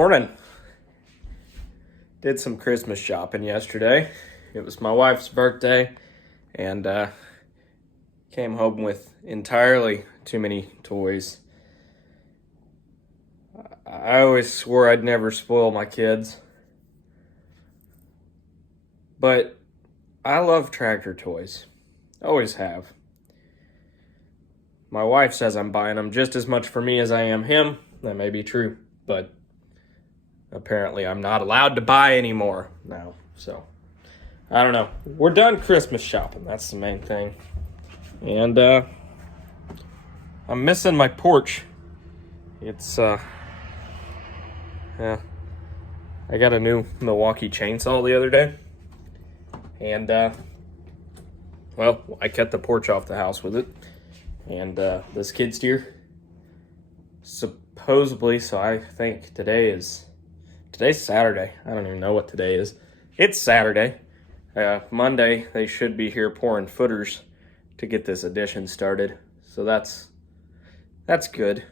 morning. Did some Christmas shopping yesterday. It was my wife's birthday, and came home with entirely too many toys. I always swore I'd never spoil my kids, but I love tractor toys. Always have. My wife says I'm buying them just as much for me as I am him. That may be true, but apparently I'm not allowed to buy anymore now. So, I don't know. We're done Christmas shopping. That's the main thing. And I'm missing my porch. It's I got a new Milwaukee chainsaw the other day. And well, I cut the porch off the house with it. And the skid steer, supposedly, so I think today's Saturday. I don't even know what today is. It's Saturday. Monday, they should be here pouring footers to get this addition started. So that's good.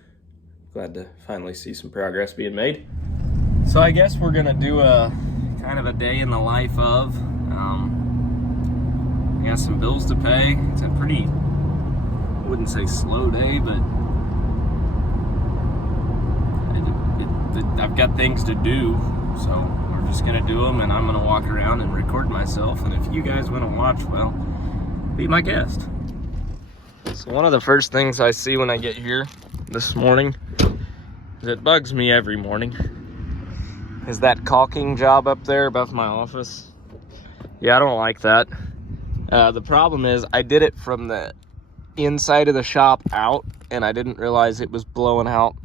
Glad to finally see some progress being made. So I guess we're gonna do a kind of a day in the life of. I got some bills to pay. It's a pretty, I wouldn't say slow day, but I've got things to do, so we're just gonna do them, and I'm gonna walk around and record myself, and if you guys want to watch, well, be my guest. So one of the first things I see when I get here this morning, that bugs me every morning, is that caulking job up there above my office. Yeah, I don't like that. The problem is I did it from the inside of the shop out, and I didn't realize it was blowing out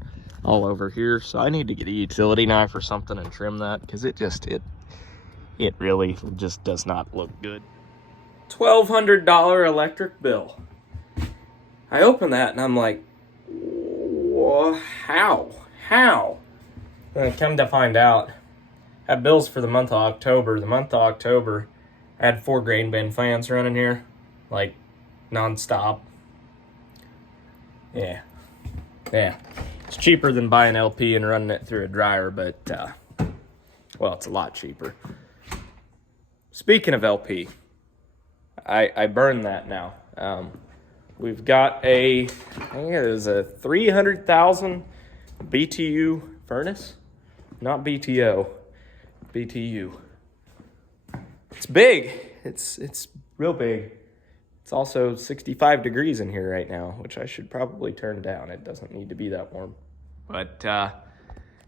all over here. So I need to get a utility knife or something and trim that, because it really just does not look good. $1,200 electric bill. I open that and I'm like, how? And I come to find out, I had bills for the month of October. The month of October, I had 4 grain bin fans running here, like non-stop. Yeah. It's cheaper than buying LP and running it through a dryer, but, well, it's a lot cheaper. Speaking of LP, I burn that now. We've got I think it is a 300,000 BTU furnace. Not BTO, BTU. It's big. It's real big. It's also 65 degrees in here right now, which I should probably turn down. It doesn't need to be that warm. But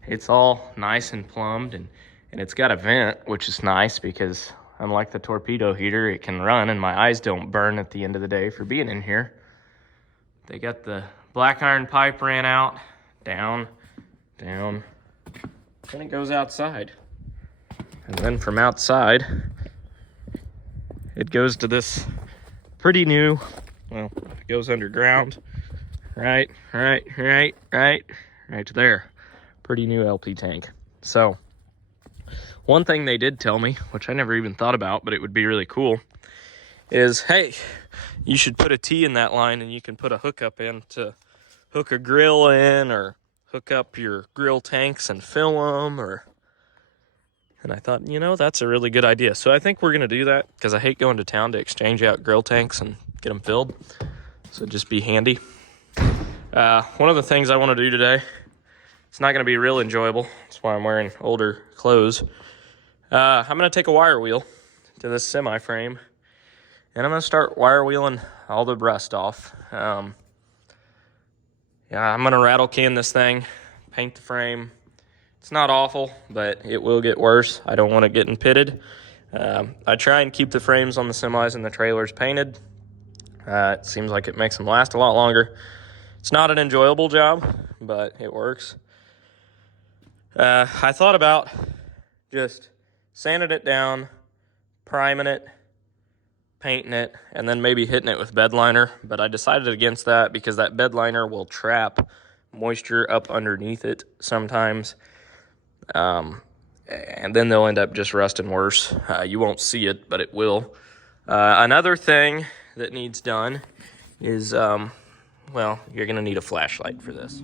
it's all nice and plumbed, and it's got a vent, which is nice because unlike the torpedo heater, it can run and my eyes don't burn at the end of the day for being in here. They got the black iron pipe ran out, down, then it goes outside. And then from outside, it goes to this pretty new, well, it goes underground, right there. Pretty new LP tank. So, one thing they did tell me, which I never even thought about, but it would be really cool, is, hey, you should put a T in that line and you can put a hookup in to hook a grill in, or hook up your grill tanks and fill them, and I thought, that's a really good idea. So I think we're going to do that, because I hate going to town to exchange out grill tanks and get them filled. So it'd just be handy. One of the things I want to do today, it's not going to be real enjoyable. That's why I'm wearing older clothes. I'm going to take a wire wheel to this semi frame, and I'm going to start wire wheeling all the rust off. I'm going to rattle can this thing, paint the frame. It's not awful, but it will get worse. I don't want it getting pitted. I try and keep the frames on the semis and the trailers painted. It seems like it makes them last a lot longer. It's not an enjoyable job, but it works. I thought about just sanding it down, priming it, painting it, and then maybe hitting it with bed liner, but I decided against that because that bed liner will trap moisture up underneath it sometimes. And then they'll end up just rusting worse. You won't see it, but it will. Another thing that needs done is, well, you're going to need a flashlight for this.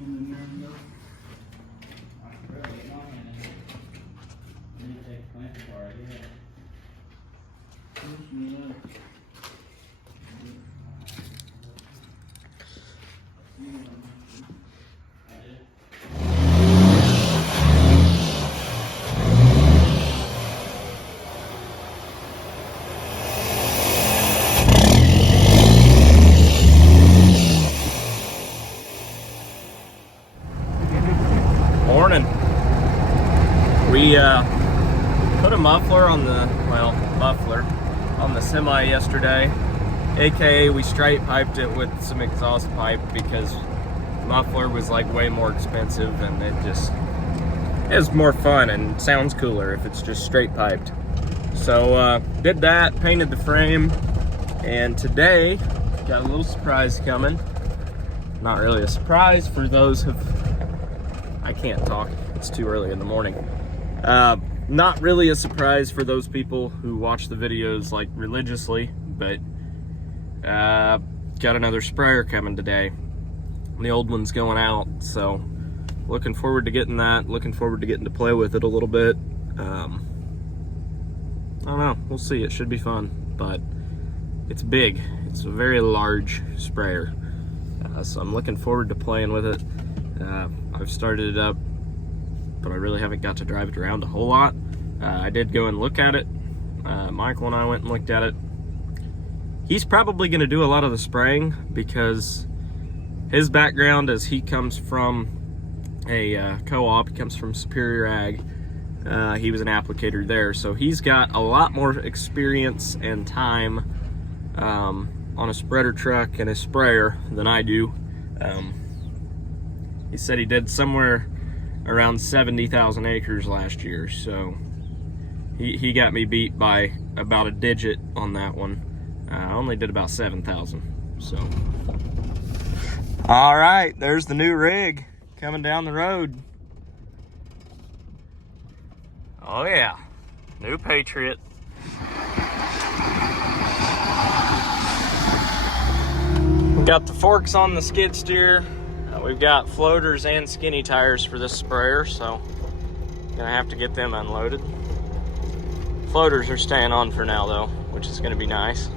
Morning. We put a muffler on the, on the semi yesterday, aka we straight piped it with some exhaust pipe because the muffler was like way more expensive, and it was more fun and sounds cooler if it's just straight piped. So did that, painted the frame, and today got a little surprise coming. Not really a surprise for those who I can't talk, it's too early in the morning. Not really a surprise for those people who watch the videos like religiously, but got another sprayer coming today. The old one's going out, so looking forward to getting that, looking forward to getting to play with it a little bit. I don't know, we'll see, it should be fun, but it's big. It's a very large sprayer, so I'm looking forward to playing with it. I've started it up, but I really haven't got to drive it around a whole lot. I did go and look at it. Michael and I went and looked at it. He's probably going to do a lot of the spraying because his background, as he comes from a co-op, he comes from Superior Ag. He was an applicator there, so he's got a lot more experience and time on a spreader truck and a sprayer than I do. He said he did somewhere around 70,000 acres last year, so he got me beat by about a digit on that one. I only did about 7,000, so. All right, there's the new rig coming down the road. Oh yeah, new Patriot. Got the forks on the skid steer. We've got floaters and skinny tires for this sprayer, so gonna have to get them unloaded. Floaters are staying on for now though, which is gonna be nice.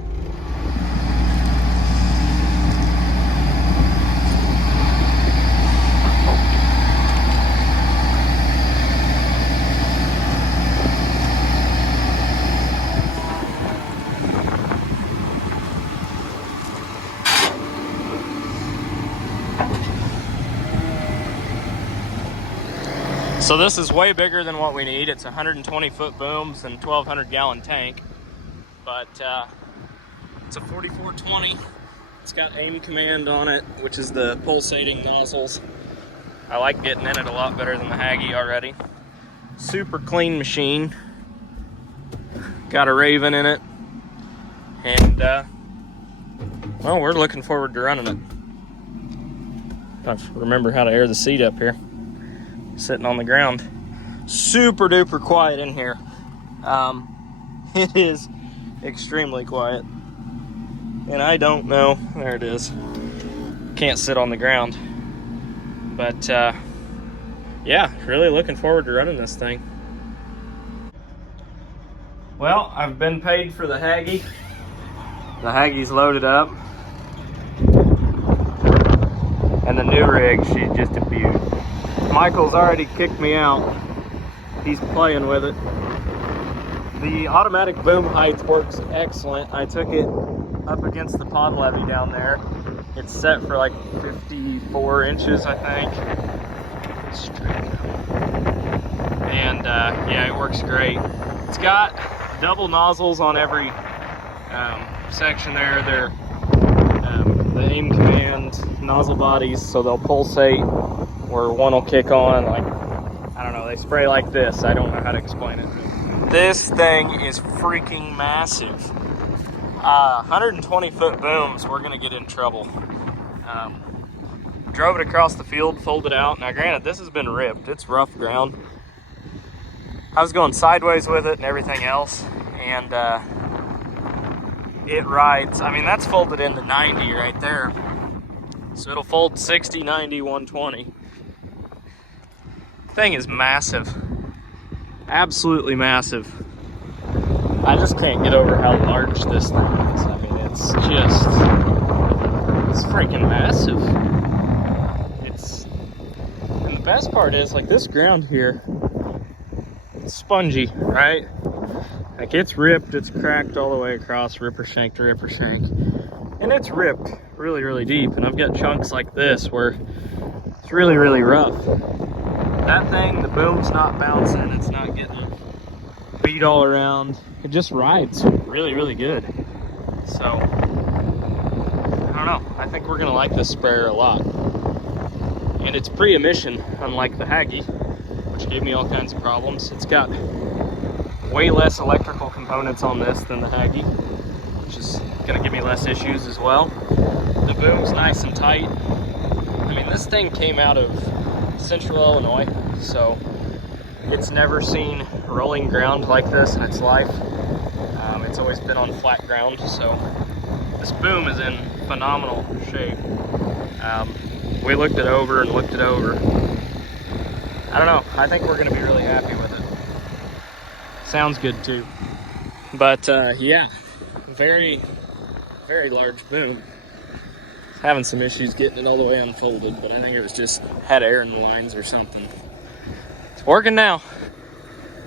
So this is way bigger than what we need. It's 120 foot booms and 1,200 gallon tank, but it's a 4420. It's got aim command on it, which is the pulsating nozzles. I like getting in it a lot better than the Hagie already. Super clean machine. Got a Raven in it, and well, we're looking forward to running it. I remember how to air the seat up here. Sitting on the ground. Super duper quiet in here. It is extremely quiet. And I don't know, there it is. Can't sit on the ground. But yeah, really looking forward to running this thing. Well, I've been paid for the Hagie. The Hagie's loaded up. And the new rig, she's just a beaut. Michael's already kicked me out. He's playing with it. The automatic boom height works excellent. I took it up against the pond levee down there. It's set for like 54 inches, I think. And yeah, it works great. It's got double nozzles on every section there. They're the aim command nozzle bodies, so they'll pulsate, or one will kick on, like, I don't know, they spray like this. I don't know how to explain it. This thing is freaking massive. 120 foot booms, we're gonna get in trouble. Drove it across the field, folded out. Now granted, this has been ripped, it's rough ground. I was going sideways with it and everything else, and it rides, I mean, that's folded into 90 right there. So it'll fold 60, 90, 120. Thing is massive. Absolutely massive. I just can't get over how large this thing is. I mean, it's freaking massive. And the best part is, like, this ground here, it's spongy, right? Like, it's ripped, it's cracked all the way across, ripper shank to ripper shank. And it's ripped really, really deep. And I've got chunks like this where it's really, really rough. That thing, the boom's not bouncing, it's not getting beat all around. It just rides really, really good. So, I don't know. I think we're gonna like this sprayer a lot. And it's pre-emission, unlike the Hagie, which gave me all kinds of problems. It's got way less electrical components on this than the Hagie, which is gonna give me less issues as well. The boom's nice and tight. I mean, this thing came out of Central Illinois, so it's never seen rolling ground like this in its life. It's always been on flat ground, so this boom is in phenomenal shape. We looked it over and looked it over. I don't know, I think we're gonna be really happy with it. Sounds good too. But yeah, very, very large boom. Having some issues getting it all the way unfolded, but I think it was just had air in the lines or something. It's working now.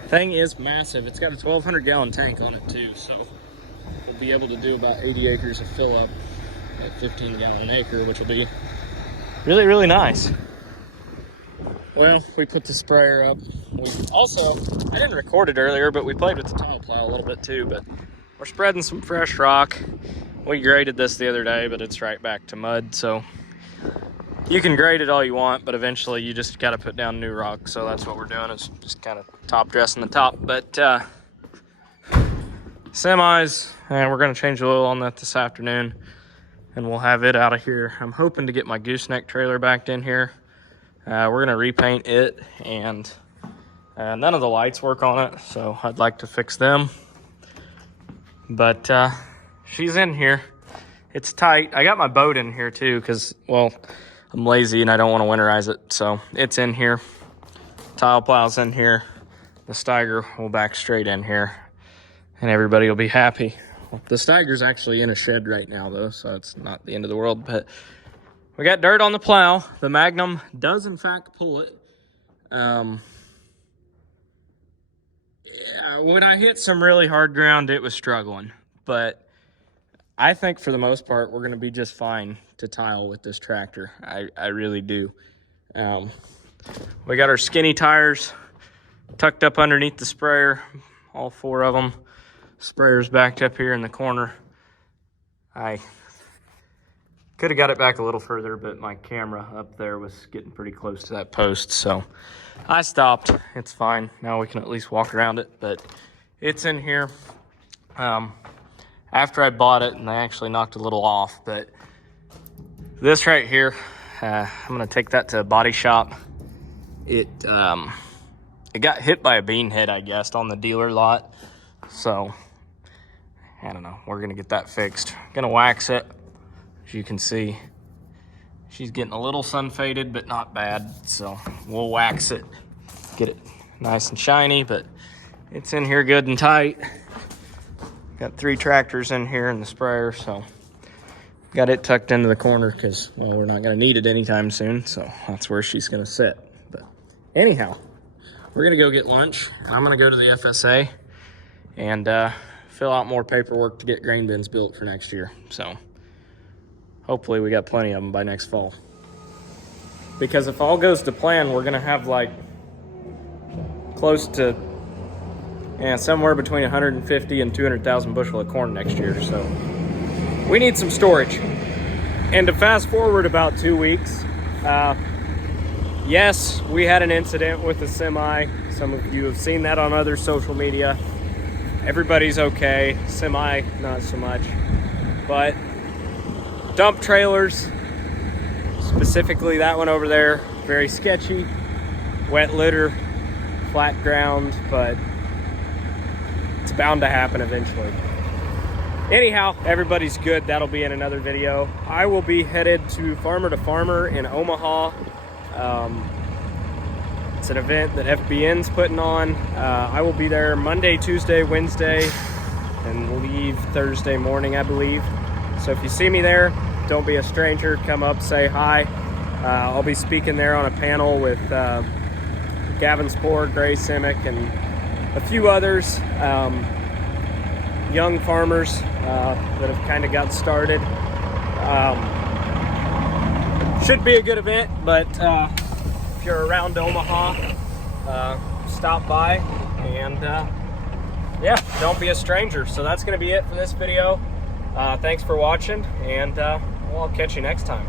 Thing is massive. It's got a 1,200 gallon tank on it too, so we'll be able to do about 80 acres of fill up at 15 gallon acre, which will be really, really nice. Well, we put the sprayer up. We also, I didn't record it earlier, but we played with the tile plow a little bit too, but we're spreading some fresh rock. We graded this the other day, but it's right back to mud, so you can grade it all you want, but eventually you just got to put down new rock. So that's what we're doing, is just kind of top dressing the top. But semis, and we're going to change the oil on that this afternoon, and we'll have it out of here. I'm hoping to get my gooseneck trailer backed in here. We're going to repaint it, and none of the lights work on it, so I'd like to fix them. But she's in here. It's tight. I got my boat in here too because, well, I'm lazy and I don't want to winterize it. So it's in here. Tile plow's in here. The Steiger will back straight in here. And everybody will be happy. The Steiger's actually in a shed right now though, so it's not the end of the world. But we got dirt on the plow. The Magnum does in fact pull it. Yeah, when I hit some really hard ground, it was struggling. But I think for the most part, we're going to be just fine to tile with this tractor. I really do. We got our skinny tires tucked up underneath the sprayer, all 4 of them. Sprayer's backed up here in the corner. I could have got it back a little further, but my camera up there was getting pretty close to that post, so I stopped. It's fine. Now we can at least walk around it, but it's in here. After I bought it, and they actually knocked a little off, but this right here, I'm gonna take that to a body shop. It got hit by a bean head, I guess, on the dealer lot. So, I don't know, we're gonna get that fixed. Gonna wax it. As you can see, she's getting a little sun faded, but not bad. So we'll wax it, get it nice and shiny, but it's in here good and tight. Got 3 tractors in here and the sprayer, so got it tucked into the corner because, well, we're not going to need it anytime soon, so that's where she's going to sit. But anyhow, we're going to go get lunch, and I'm going to go to the FSA and fill out more paperwork to get grain bins built for next year. So hopefully we got plenty of them by next fall. Because if all goes to plan, we're going to have like close to somewhere between 150 and 200,000 bushel of corn next year, so we need some storage. And to fast forward about 2 weeks, yes, we had an incident with a semi. Some of you have seen that on other social media. Everybody's okay. Semi, not so much. But dump trailers, specifically that one over there, very sketchy. Wet litter, flat ground, but it's bound to happen eventually. Anyhow, everybody's good. That'll be in another video. I will be headed to Farmer to Farmer in Omaha. It's an event that FBN's putting on. I will be there Monday, Tuesday, Wednesday, and leave Thursday morning, I believe. So if you see me there, don't be a stranger. Come up, say hi. I'll be speaking there on a panel with Gavin Spoor, Gray Simic, and a few others, young farmers that have kind of got started. Should be a good event, but if you're around Omaha, stop by, and yeah, don't be a stranger. So that's going to be it for this video. Thanks for watching, and well, I'll catch you next time.